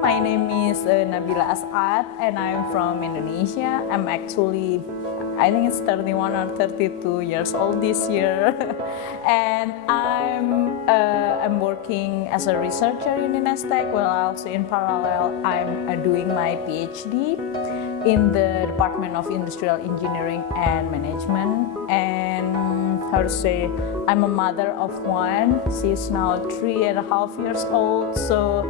My name is Nabila As'ad and I'm from Indonesia. I'm actually, I think it's 31 or 32 years old this year. And I'm working as a researcher in INESC TEC, while also in parallel I'm doing my PhD in the Department of Industrial Engineering and Management. And how to say, I'm a mother of one. She's now 3.5 years old. So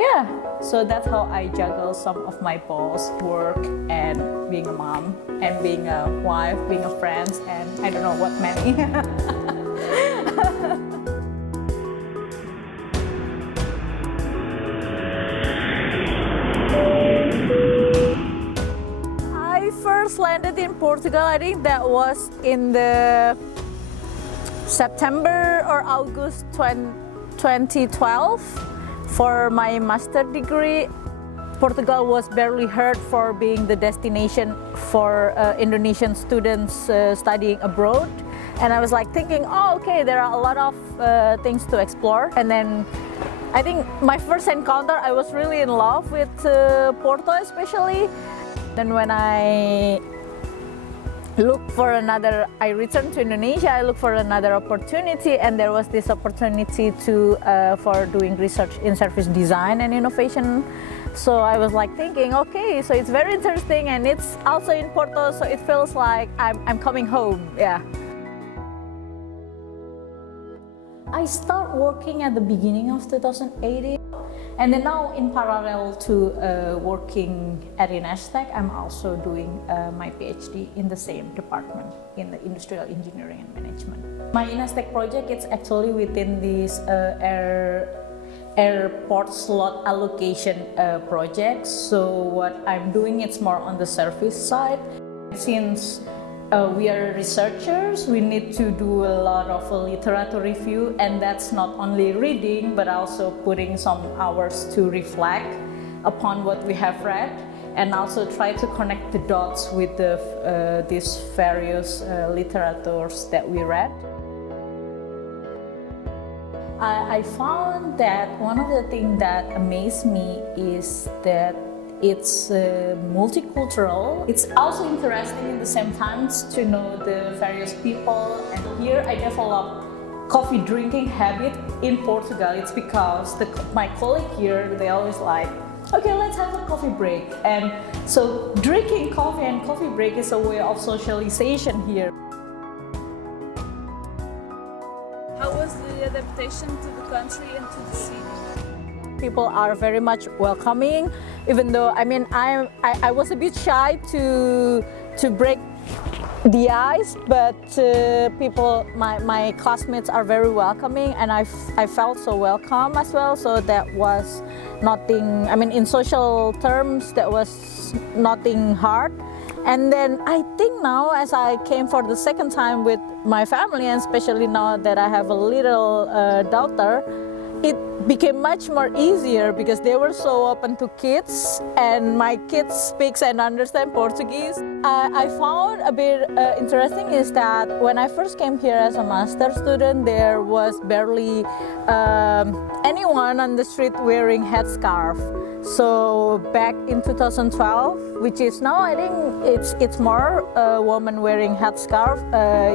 yeah, so that's how I juggle some of my balls, work and being a mom and being a wife, being a friend, and I don't know what many. I first landed in Portugal, I think that was in the September or August 2012. For my master degree. Portugal was barely heard for being the destination for Indonesian students studying abroad. And I was like thinking, oh, okay, there are a lot of things to explore. And then I think my first encounter, I was really in love with Porto especially. Then when I returned to Indonesia, I looked for another opportunity, and there was this opportunity for doing research in service design and innovation. So I was like thinking, okay, so it's very interesting and it's also in Porto, so it feels like I'm coming home, yeah. I started working at the beginning of 2018. And then now, in parallel to working at INESC TEC, I'm also doing my PhD in the same department, in the Industrial Engineering and Management. My INESC TEC project is actually within this airport slot allocation project. So what I'm doing, it's more on the service side. Since we are researchers, we need to do a lot of literature review, and that's not only reading but also putting some hours to reflect upon what we have read and also try to connect the dots with these various literatures that we read. I found that one of the things that amazed me is that it's multicultural. It's also interesting at the same time to know the various people. And here I developed coffee drinking habit in Portugal. It's because my colleague here, they always like, okay, let's have a coffee break. And so drinking coffee and coffee break is a way of socialization here. How was the adaptation to the country and to the city? People are very much welcoming, even though I was a bit shy to break the ice, but my classmates are very welcoming, and I felt so welcome as well. So that was nothing. In social terms, that was nothing hard. And then I think now, as I came for the second time with my family, and especially now that I have a little daughter, it became much more easier because they were so open to kids, and my kids speaks and understand Portuguese. I found a bit interesting is that when I first came here as a master student, there was barely anyone on the street wearing headscarf. So back in 2012, which is now I think it's more women wearing headscarf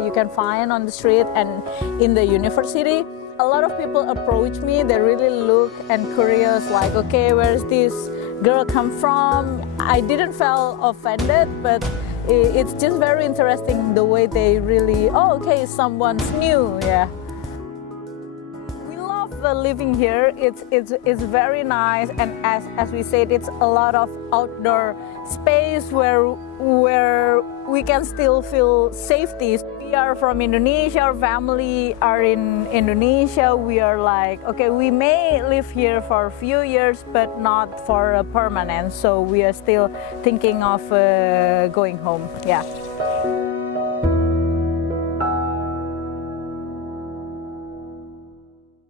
you can find on the street and in the university. A lot of people approach me, they really look and curious, like, okay, where's this girl come from? I didn't feel offended, but it's just very interesting the way they really, oh, okay, someone's new, yeah. We love living here. It's very nice, and as we said, it's a lot of outdoor space where we can still feel safety. We are from Indonesia, our family are in Indonesia. We are like, okay, we may live here for a few years, but not for a permanent. So we are still thinking of going home, yeah.